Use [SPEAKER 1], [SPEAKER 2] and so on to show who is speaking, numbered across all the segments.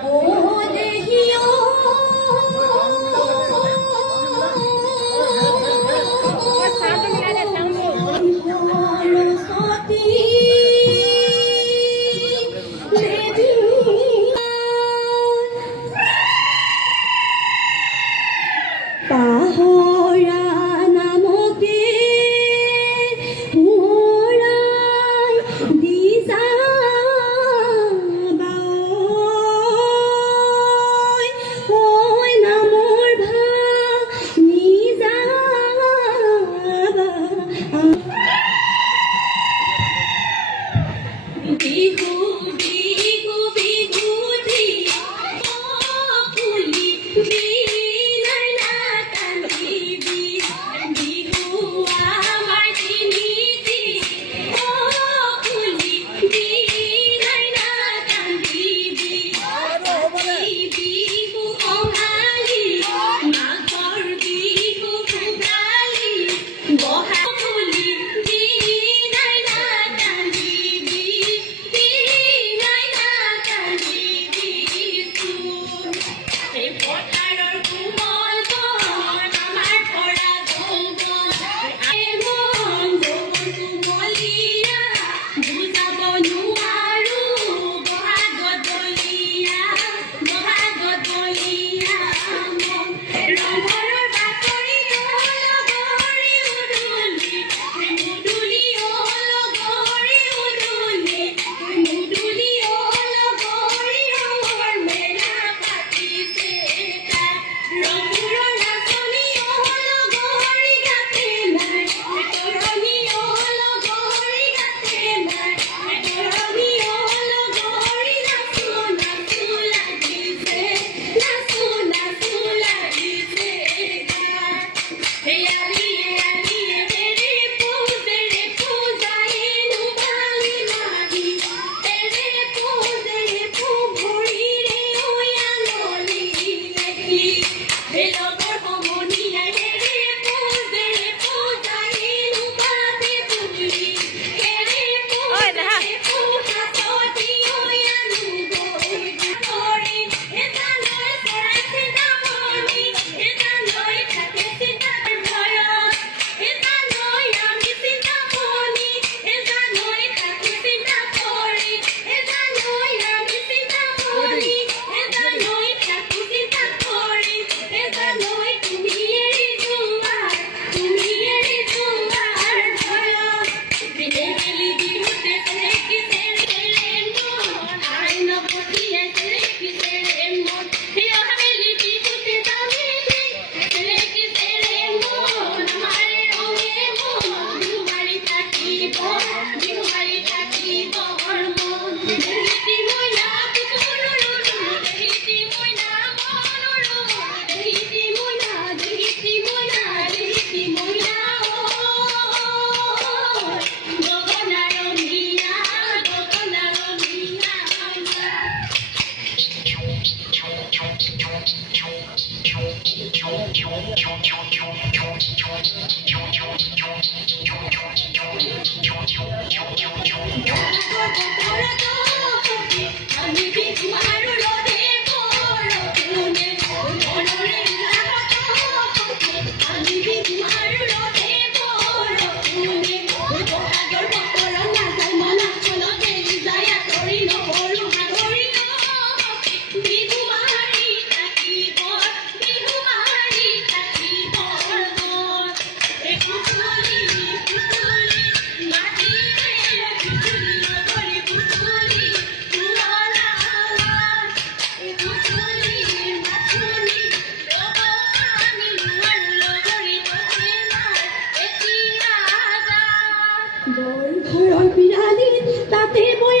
[SPEAKER 1] Oh. Don't don't you, don't you, don't you, not you, you. está atribuindo.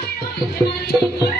[SPEAKER 1] Thank you.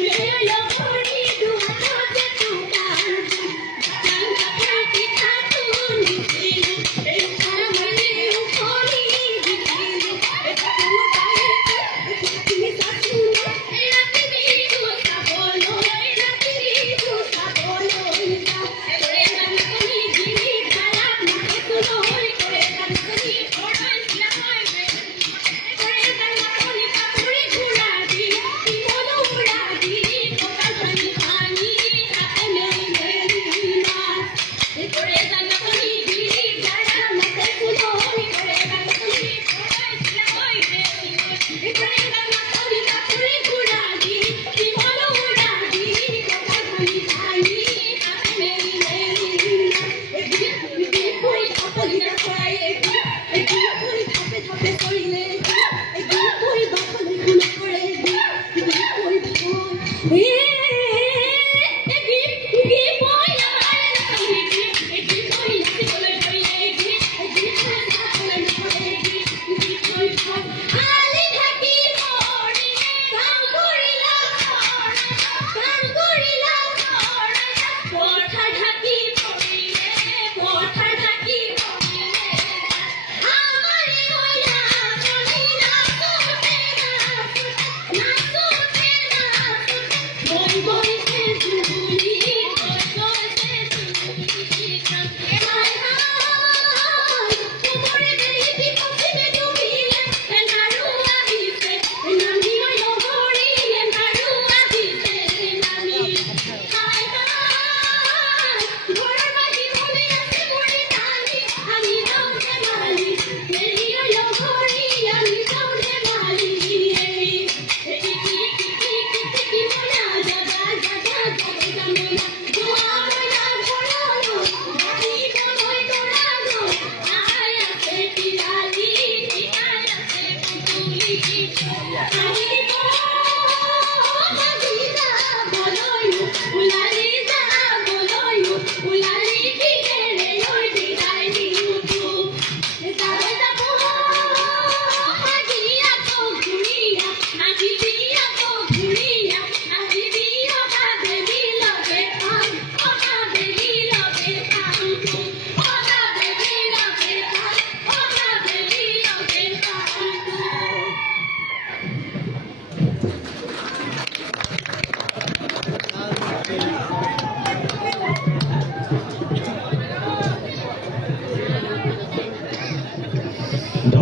[SPEAKER 1] મેળા પડી દુઆ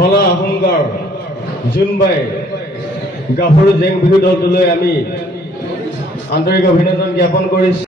[SPEAKER 1] ধলা আহংগার জুনবাই গাভৰু জেং বিহু দলটোলৈ আমি আন্তৰিক অভিনন্দন জ্ঞাপন কৰিছোঁ।